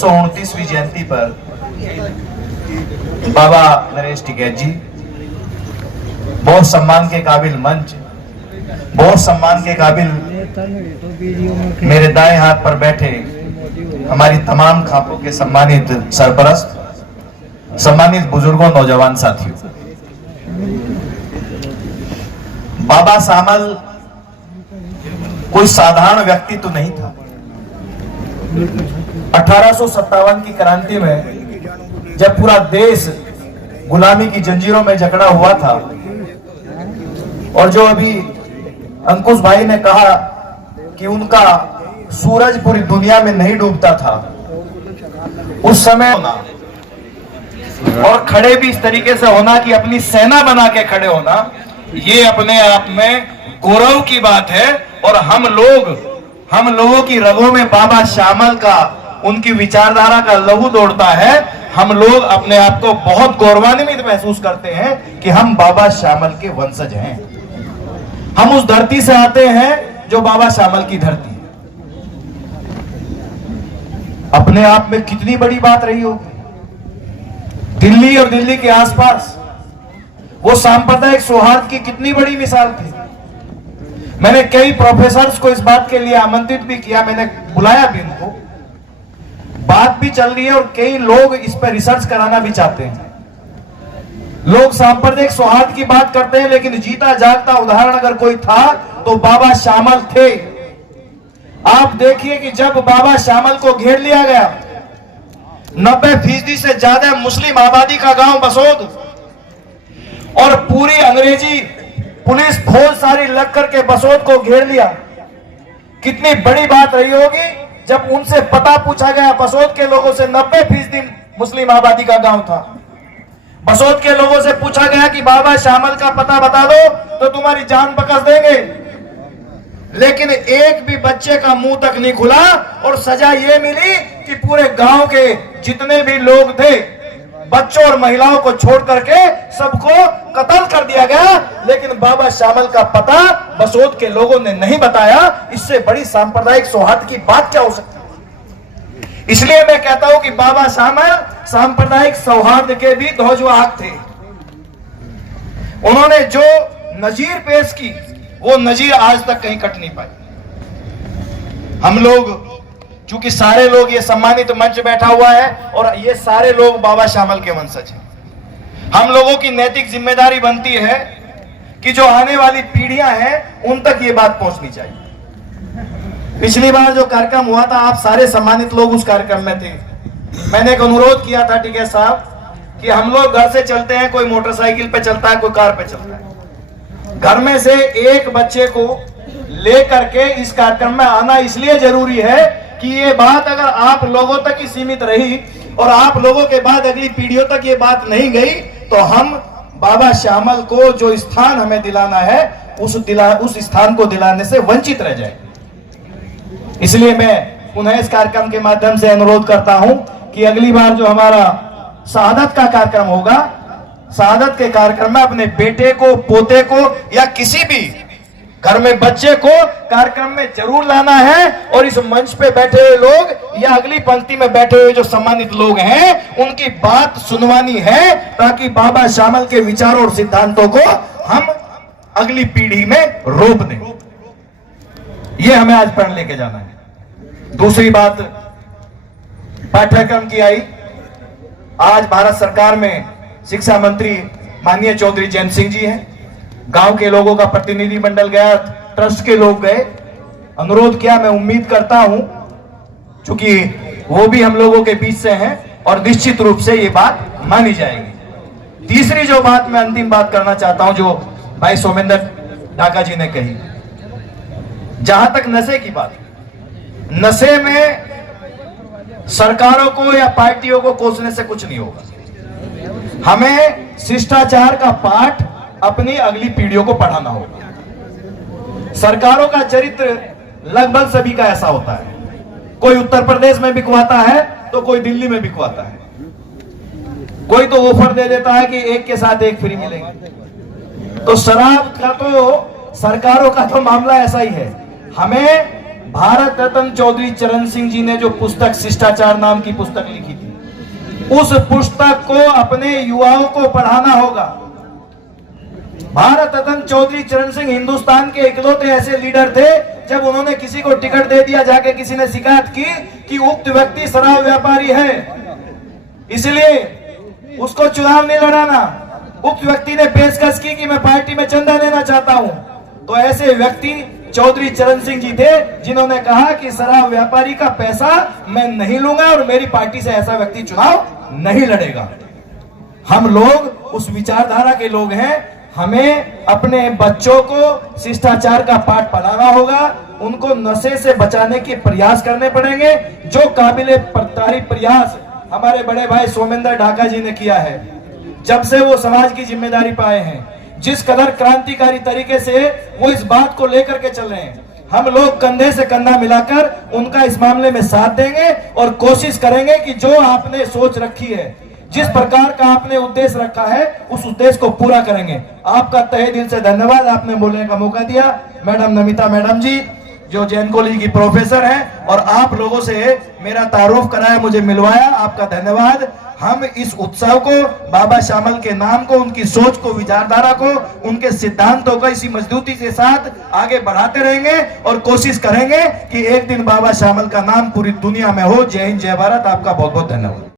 229वीं जयंती पर बाबा नरेश टिकैत जी, बहुत सम्मान के काबिल मंच, बहुत सम्मान के काबिल मेरे दाएं हाथ पर बैठे हमारी तमाम खापों के सम्मानित सरपरस्त, सम्मानित बुजुर्गों, नौजवान साथियों, बाबा शामल कोई साधारण व्यक्ति तो नहीं था। 1857 की क्रांति में जब पूरा देश गुलामी की जंजीरों में जकड़ा हुआ था और जो अभी अंकुश भाई ने कहा कि उनका सूरज पूरी दुनिया में नहीं डूबता था, उस समय और खड़े भी इस तरीके से होना कि अपनी सेना बना के खड़े होना, ये अपने आप में गौरव की बात है। और हम लोगों की रगों में बाबा शामल का, उनकी विचारधारा का लहू दौड़ता है। हम लोग अपने आप को बहुत गौरवान्वित महसूस करते हैं कि हम बाबा शामल के वंशज हैं। हम उस धरती से आते हैं जो बाबा शामल की धरती है। अपने आप में कितनी बड़ी बात रही होगी। दिल्ली और दिल्ली के आसपास वो सांप्रदायिक सौहार्द की कितनी बड़ी मिसाल थी। मैंने कई प्रोफेसर्स को इस बात के लिए आमंत्रित भी किया, मैंने बुलाया भी उनको, बात भी चल रही है और कई लोग इस पर रिसर्च कराना भी चाहते हैं। लोग सांप्रदायिक सौहार्द की बात करते हैं, लेकिन जीता जागता उदाहरण अगर कोई था तो बाबा शामल थे। आप देखिए कि जब बाबा शामल को घेर लिया गया, 90% से ज्यादा मुस्लिम आबादी का गांव बसोद और पूरी अंग्रेजी पुलिस फौज सारी लग करके बसोद को घेर लिया, कितनी बड़ी बात रही होगी जब उनसे पता पूछा गया। बसोद के लोगों से 90% मुस्लिम आबादी का गांव था। बसोद के लोगों से पूछा गया कि बाबा शामल का पता बता दो तो तुम्हारी जान बकस देंगे, लेकिन एक भी बच्चे का मुंह तक नहीं खुला और सजा ये मिली कि पूरे गांव के जितने भी लोग थे, बच्चों और महिलाओं को छोड़ करके सबको कत्ल कर दिया गया। लेकिन बाबा शामल का पता बसोद के लोगों ने नहीं बताया। इससे बड़ी सांप्रदायिक सौहार्द की बात क्या हो सकती है। इसलिए मैं कहता हूं कि बाबा शामल सांप्रदायिक सौहार्द के भी ध्वजवाहक थे। उन्होंने जो नजीर पेश की, वो नजीर आज तक कहीं कट नहीं पाई। हम लोग, चूंकि सारे लोग, ये सम्मानित मंच बैठा हुआ है और ये सारे लोग बाबा शामल के वंशज हैं, हम लोगों की नैतिक जिम्मेदारी बनती है कि जो आने वाली पीढ़ियां हैं उन तक ये बात पहुंचनी चाहिए। पिछली बार जो कार्यक्रम हुआ था, आप सारे सम्मानित लोग उस कार्यक्रम में थे। मैंने एक अनुरोध किया था टिकैत साहब कि हम लोग घर से चलते हैं, कोई मोटरसाइकिल पे चलता है, कोई कार पे चलता है, घर में से एक बच्चे को लेकर के इस कार्यक्रम में आना इसलिए जरूरी है कि ये बात अगर आप लोगों तक ही सीमित रही और आप लोगों के बाद अगली पीढ़ियों तक ये बात नहीं गई तो हम बाबा शामल को जो स्थान हमें दिलाना है उस स्थान को दिलाने से वंचित रह जाए। इसलिए मैं पुनः इस कार्यक्रम के माध्यम से अनुरोध करता हूं कि अगली बार जो हमारा शहादत का कार्यक्रम होगा, शहादत के कार्यक्रम में अपने बेटे को, पोते को या किसी भी घर में बच्चे को कार्यक्रम में जरूर लाना है और इस मंच पे बैठे हुए लोग या अगली पंक्ति में बैठे हुए जो सम्मानित लोग हैं उनकी बात सुनवानी है, ताकि बाबा शामल के विचारों और सिद्धांतों को हम अगली पीढ़ी में रोप दें। ये हमें आज प्रण लेके जाना है। दूसरी बात पाठ्यक्रम की आई। आज भारत सरकार में शिक्षा मंत्री माननीय चौधरी जयंत सिंह जी हैं। गांव के लोगों का प्रतिनिधि मंडल गया, ट्रस्ट के लोग गए, अनुरोध किया। मैं उम्मीद करता हूं, क्योंकि वो भी हम लोगों के बीच से हैं और निश्चित रूप से ये बात मानी जाएगी। तीसरी जो बात मैं अंतिम बात करना चाहता हूं, जो भाई सोमेंद्र ढाका जी ने कही, जहां तक नशे की बात, नशे में सरकारों को या पार्टियों को कोसने से कुछ नहीं होगा। हमें शिष्टाचार का पाठ अपनी अगली पीढ़ियों को पढ़ाना होगा। सरकारों का चरित्र लगभग सभी का ऐसा होता है, कोई उत्तर प्रदेश में बिकवाता है तो कोई दिल्ली में बिकवाता है, कोई तो ऑफर दे देता है कि एक के साथ एक फ्री मिलेंगे। तो शराब का तो, सरकारों का तो मामला ऐसा ही है। हमें भारत रत्न चौधरी चरण सिंह जी ने जो पुस्तक शिष्टाचार नाम की पुस्तक लिखी थी, उस पुस्तक को अपने युवाओं को पढ़ाना होगा। भारत रत्न चौधरी चरण सिंह हिंदुस्तान के इकलौते ऐसे लीडर थे, जब उन्होंने किसी को टिकट दे दिया, जाके किसी ने शिकायत की कि उक्त व्यक्ति शराब व्यापारी है, इसलिए उसको चुनाव नहीं लड़ाना। उक्त व्यक्ति ने पेशकश की कि मैं पार्टी में चंदा लेना चाहता हूं, तो ऐसे व्यक्ति चौधरी चरण सिंह जी थे, जिन्होंने कहा कि शराब व्यापारी का पैसा मैं नहीं लूंगा और मेरी पार्टी से ऐसा व्यक्ति चुनाव नहीं लड़ेगा। हम लोग उस विचारधारा के लोग हैं। हमें अपने बच्चों को शिष्टाचार का पाठ पढ़ाना होगा, उनको नशे से बचाने के प्रयास करने पड़ेंगे। जो काबिले तारीफ प्रयास हमारे बड़े भाई सोमेंद्र ढाका जी ने किया है, जब से वो समाज की जिम्मेदारी पाए हैं, जिस कदर क्रांतिकारी तरीके से वो इस बात को लेकर के चल रहे हैं, हम लोग कंधे से कंधा मिलाकर उनका इस मामले में साथ देंगे और कोशिश करेंगे कि जो आपने सोच रखी है, जिस प्रकार का आपने उद्देश्य रखा है, उस उद्देश्य को पूरा करेंगे। आपका तहे दिल से धन्यवाद, आपने बोलने का मौका दिया। मैडम नमिता मैडम जी, जो जैन कॉलेज की प्रोफेसर हैं और आप लोगों से मेरा तारुफ कराया, मुझे मिलवाया, आपका धन्यवाद। हम इस उत्सव को, बाबा श्यामल के नाम को, उनकी सोच को, विचारधारा को, उनके सिद्धांतों को इसी मजबूती के साथ आगे बढ़ाते रहेंगे और कोशिश करेंगे कि एक दिन बाबा श्यामल का नाम पूरी दुनिया में हो। जय हिंद, जय भारत। आपका बहुत बहुत धन्यवाद।